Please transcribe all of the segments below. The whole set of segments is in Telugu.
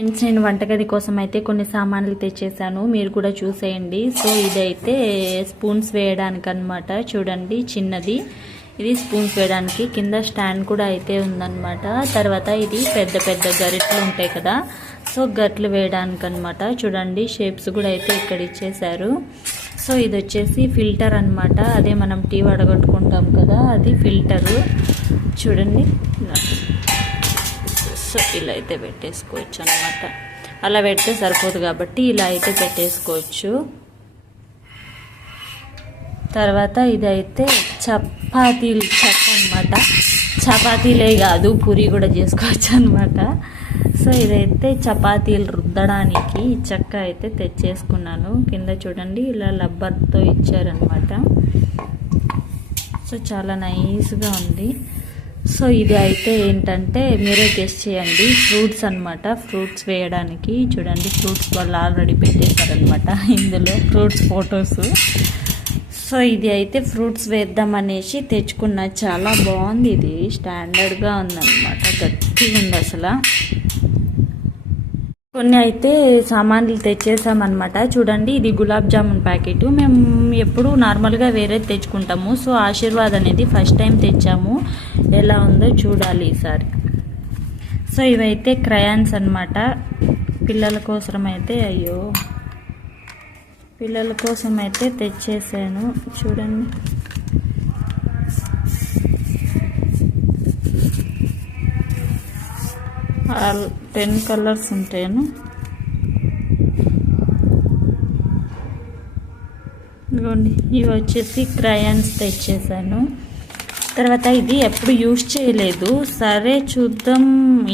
ఫ్రెండ్స్, నేను వంటగది కోసం అయితే కొన్ని సామాన్లు తెచ్చేసాను, మీరు కూడా చూసేయండి. సో ఇదైతే స్పూన్స్ వేయడానికి అనమాట. చూడండి, చిన్నది ఇది స్పూన్స్ వేయడానికి. కింద స్టాండ్ కూడా అయితే ఉందన్నమాట. తర్వాత ఇది పెద్ద పెద్ద గరిటెలు ఉంటాయి కదా, సో గట్లు వేయడానికి అనమాట. చూడండి, షేప్స్ కూడా అయితే ఇక్కడ ఇచ్చేసారు. సో ఇది వచ్చేసి ఫిల్టర్ అనమాట. అదే మనం టీ వడగొట్టుకుంటాం కదా, అది ఫిల్టరు. చూడండి, సో ఇలా అయితే పెట్టేసుకోవచ్చు అనమాట. అలా పెడితే సరిపోదు కాబట్టి ఇలా అయితే పెట్టేసుకోవచ్చు. తర్వాత ఇదైతే చపాతీలు చెక్క అనమాట. చపాతీలే కాదు, పూరి కూడా చేసుకోవచ్చు అనమాట. సో ఇదైతే చపాతీలు రుద్దడానికి చెక్క అయితే తెచ్చేసుకున్నాను. కింద చూడండి, ఇలా రబ్బర్తో ఇచ్చారనమాట. సో చాలా నైస్గా ఉంది. సో ఇది అయితే ఏంటంటే మీరే గెస్ చేయండి, ఫ్రూట్స్ అనమాట. ఫ్రూట్స్ వేయడానికి చూడండి, ఫ్రూట్స్ వాళ్ళు ఆల్రెడీ పెట్టేశారనమాట ఇందులో ఫ్రూట్స్ ఫొటోస్. సో ఇది అయితే ఫ్రూట్స్ వేద్దాం అనేసి తెచ్చుకున్నా. చాలా బాగుంది, ఇది స్టాండర్డ్గా ఉందన్నమాట, గట్టిగా ఉంది అసలు. కొన్ని అయితే సామాన్లు తెచ్చేసామన్నమాట. చూడండి, ఇది గులాబ్ జామున్ ప్యాకెట్. మేము ఎప్పుడు నార్మల్గా వేరే తెచ్చుకుంటాము. సో ఆశీర్వాద్ అనేది ఫస్ట్ టైం తెచ్చాము, ఎలా ఉందో చూడాలి ఈసారి. సో ఇవైతే క్రయాన్స్ అనమాట. పిల్లల కోసం అయితే పిల్లల కోసం అయితే తెచ్చేసాను. చూడండి, ఆల్ 10 కలర్స్ ఉంటాయను. ఇదిగోండి, ఇవి వచ్చేసి క్రయాన్స్ తెచ్చేసాను. తర్వాత ఇది ఎప్పుడు యూజ్ చేయలేదు, సరే చూద్దాం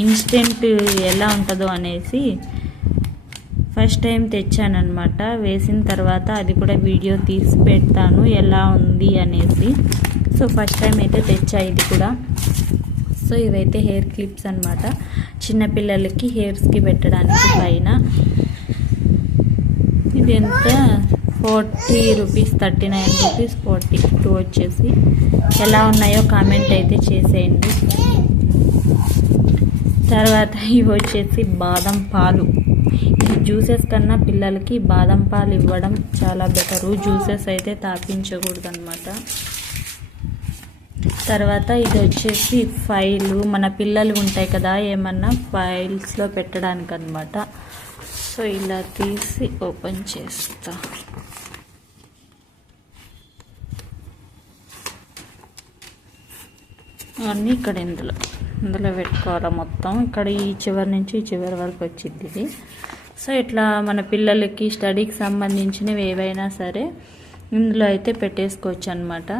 ఇన్స్టెంట్ ఎలా ఉంటుందో అనేసి ఫస్ట్ టైం తెచ్చాను అనమాట. వేసిన తర్వాత అది కూడా వీడియో తీసి పెడతాను ఎలా ఉంది అనేసి. సో ఫస్ట్ టైం అయితే తెచ్చా ఇది కూడా. సో ఇవైతే హెయిర్ క్లిప్స్ అనమాట, చిన్నపిల్లలకి హెయిర్స్కి పెట్టడానికి పైన. ఇది ఎంత 40 రూపీస్, 39 రూపీస్, 42 వచ్చేసి. ఎలా ఉన్నాయో కామెంట్ అయితే చేసేయండి. తర్వాత ఇవి వచ్చేసి బాదం పాలు. ఈ జ్యూసెస్ కన్నా పిల్లలకి బాదం పాలు ఇవ్వడం చాలా బెటరు. జ్యూసెస్ అయితే తాపించకూడదు అనమాట. తర్వాత ఇది వచ్చేసి ఫైలు, మన పిల్లలు ఉంటాయి కదా ఏమన్నా ఫైల్స్లో పెట్టడానికి అనమాట. సో ఇలా తీసి ఓపెన్ చేస్తా. అన్నీ ఇక్కడ ఇందులో పెట్టుకోవాలి మొత్తం. ఇక్కడ ఈ చివరి నుంచి ఈ చివరి వరకు వచ్చింది ఇది. సో ఇట్లా మన పిల్లలకి స్టడీకి సంబంధించినవి ఏవైనా సరే ఇందులో అయితే పెట్టేసుకోవచ్చు అనమాట.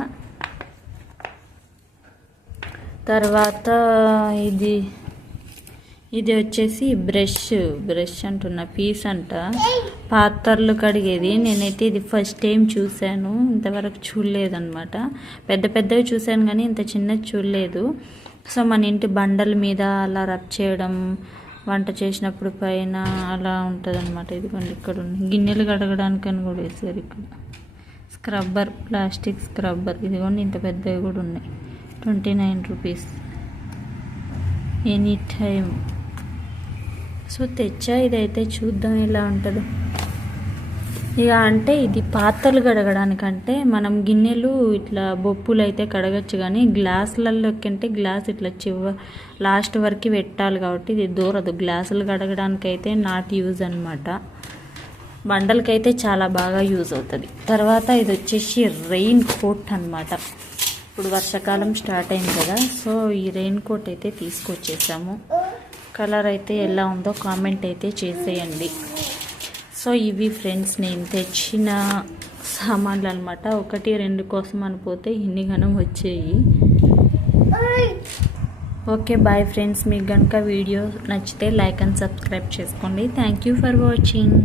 తర్వాత ఇది వచ్చేసి బ్రష్ అంటున్నా, పీస్ అంట, పాత్రలు కడిగేది. నేనైతే ఇది ఫస్ట్ టైం చూశాను, ఇంతవరకు చూడలేదన్నమాట. పెద్దవి చూశాను కానీ ఇంత చిన్నది చూడలేదు. సో మన ఇంటి బండల మీద అలా రబ్ చేయడం, వంట చేసినప్పుడు పైన అలా ఉంటుంది అనమాట. ఇదిగోండి, ఇక్కడ ఉంది, గిన్నెలు కడగడానికని కూడా వేసారు ఇక్కడ. Scrubber, plastic scrubber. ఇదిగోండి, ఇంత పెద్దవి కూడా ఉన్నాయి. 29 రూపీస్, ఎనీ టైం. సో తెచ్చా, ఇదైతే చూద్దాం ఎలా ఉంటుందో. ఇక అంటే ఇది పాత్రలు కడగడానికంటే మనం గిన్నెలు ఇట్లా బొప్పులు అయితే కడగచ్చు, కానీ గ్లాసులలోకి అంటే గ్లాస్ ఇట్లా లాస్ట్ వరకు పెట్టాలి కాబట్టి ఇది దూరదు. గ్లాసులు కడగడానికి అయితే నాట్ యూజ్ అనమాట. బండలకైతే చాలా బాగా యూజ్ అవుతుంది. తర్వాత ఇది వచ్చేసి రెయిన్ కోట్ అనమాట. ఇప్పుడు వర్షాకాలం స్టార్ట్ అయింది కదా, సో ఈ రెయిన్ కోట్ అయితే తీసుకొచ్చేసాము. కలర్ అయితే ఎలా ఉందో కామెంట్ అయితే చేసేయండి. సో ఇవి ఫ్రెండ్స్ నేను తెచ్చిన సామాన్లు అనమాట. 1-2 కోసం అనిపోతే ఇన్ని గనం వచ్చాయి. Okay, bye friends. మీకు కనుక వీడియో నచ్చితే లైక్ అండ్ సబ్స్క్రైబ్ చేసుకోండి. Thank you for watching.